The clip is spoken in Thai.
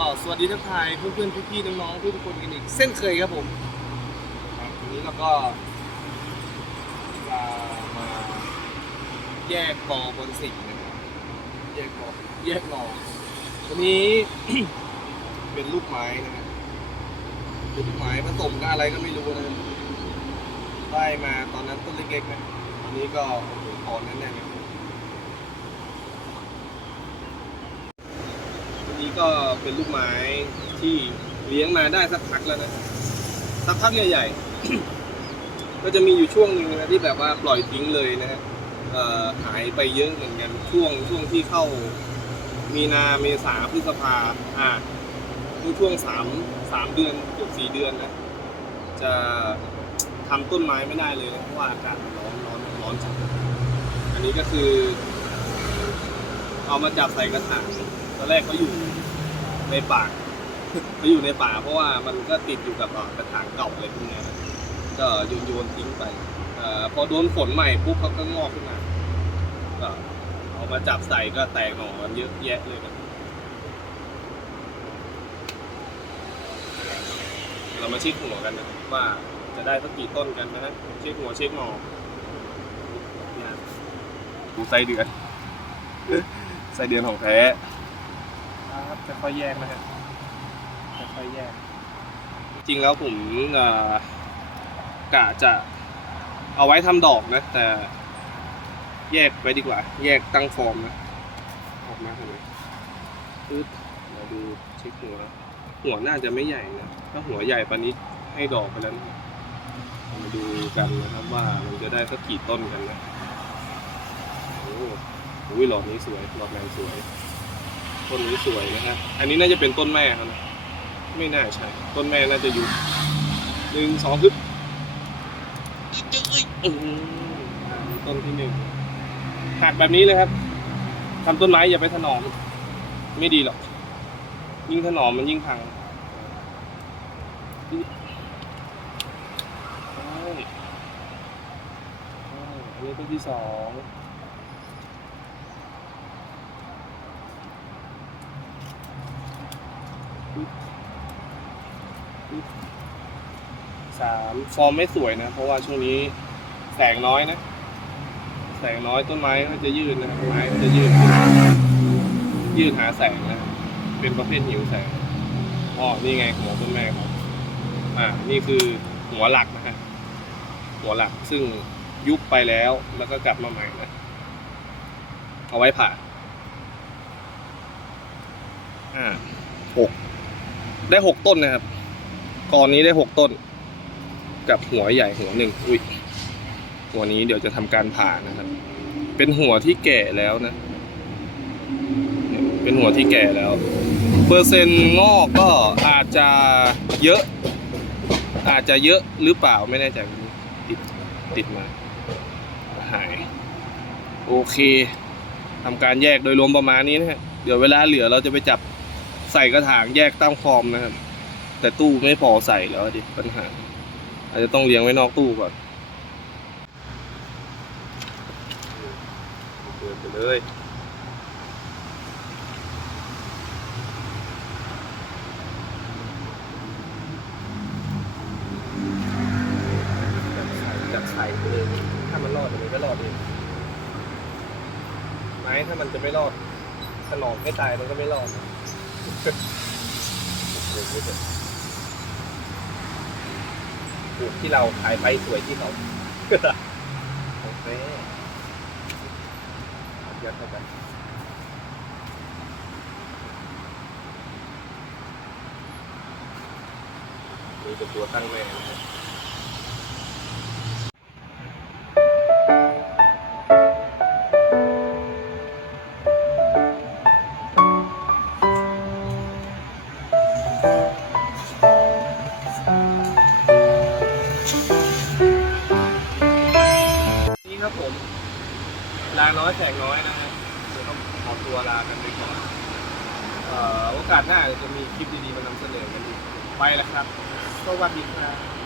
ก็สวัสดีทักทายเพื่อนๆพี่ๆน้องๆทุกๆคนกันอีกเส้นเคยครับผมครับวันนี้เราก็จะมาแยกกอบนสิ่งนะครับแยกกอแยกหนอวันนี้ เป็นลูกไม้นะครับเป็นลูกไม้ผสมกับอะไรก็ไม่รู้นะครับได้มาตอนนั้นต้นเล็กๆนะตอนนี้ก็โอ้โหพอแน่ๆเลย ตัว นี้ก็เป็นลูกไม้ที่เลี้ยงมาได้สักพักแล้วนะสักพักใหญ่ๆ ก็จะมีอยู่ช่วงหนึ่งนะที่แบบว่าปล่อยทิ้งเลยนะฮะหายไปเยอะเหมือนกันช่วงช่วงที่เข้ามีนาเมษาพฤษภาอ่าช่วงสามสามเดือนเกือบสี่เดือนนะจะทำต้นไม้ไม่ได้เลยนะเพราะว่าอากาศร้อนร้อนร้อนจัดอันนี้ก็คือ เอามาจับใส่กระถางตอนแรกเขาอยู่ ในป่าเขาอยู่ในป่า เพราะว่ามันก็ติดอยู่กับกระถางเก่าอะไรพวกนี้นะก็โยนโยนทิ้งไปอพอโดนฝนใหม่ปุ๊บเขาก็งอกขึ้นมาก็เอามาจับใส่ก็แตกหน่อกันเยอะแยะเลยนะเรามาเช็คหัวกันนะว่าจะได้สักกี่ต้นกันนะฮะเช็คหัวเช็คหนอดูไส้เดือนไส้เดือนของแท้ จะค่อยแยกนะฮะจะค่อยแยก จริงแล้วผมกะจะเอาไว้ทำดอกนะ แต่แยกไว้ดีกว่า แยกตั้งฟอร์มนะออกมาทำไมปึ๊บเราดูเช็คหัว หัวน่าจะไม่ใหญ่นะถ้าหัวใหญ่ปานนี้ให้ดอกไปแล้วนะมาดูกันนะครับว่ามันจะได้สักกี่ต้นกันนะโอ้โหหลอดนี้สวยหลอดแมนสวย ต้นนี้สวยนะฮะอันนี้น่าจะเป็นต้นแม่ครับไม่น่าใช่ ต้นแม่น่าจะอยู่หนึ่งสองฮึบอืมต้นที่หนึ่งหักแบบนี้เลยครับทำต้นไม้อย่าไปถนอม ไม่ดีหรอก ยิ่งถนอมมันยิ่งพังอันนี้ต้นที่สอง สามฟอร์มไม่สวยนะ เพราะว่าช่วงนี้แสงน้อยนะ แสงน้อยต้นไม้ก็จะยืดนะไม้ก็จะยืด ยืดหาแสงนะ เป็นประเภทหิวแสงอ๋อนี่ไงหัวต้นแม่ครับอ่า นี่คือหัวหลักนะฮะ หัวหลักซึ่งยุบไปแล้วแล้วก็กลับมาใหม่นะ เอาไว้ผ่าอ่าหก ได้หกต้นนะครับกอนนี้ได้หกต้น กับหัวใหญ่หัวหนึ่งอุ้ยหัวนี้เดี๋ยวจะทำการผ่านะครับ เป็นหัวที่แก่แล้วนะเนี่ยเป็นหัวที่แก่แล้ว เปอร์เซ็นต์งอกก็อาจจะเยอะ อาจจะเยอะหรือเปล่าไม่แน่ใจติดติดมาหาย โอเคทำการแยกโดยรวมประมาณนี้นะฮะเดี๋ยวเวลาเหลือเราจะไปจับ ใส่กระถางแยกตั้งฟอร์มนะครับ แต่ตู้ไม่พอใส่แล้วดิปัญหา อาจจะต้องเลี้ยงไว้นอกตู้ก่อนเดินไปเลยจับใส่ไปเลยถ้ามันรอดมันก็รอดเองไม้ถ้ามันจะไม่รอดถนอมไม่ตายมันก็ไม่รอดนะเดี๋ยวดูเถูกที่เราขายไปสวยที่เขาโอเคเอายัดเข้าไปนี่เป็นตัวตั้งแม่นะครับ ลาน้อยแสงน้อยนะฮะเดี๋ยวต้องขอตัวลากันไปก่อนเอ่อโอกาสหน้าจะมีคลิปดีๆมานำเสนอกันอีกไปแล้วครับ สวัสดีครับ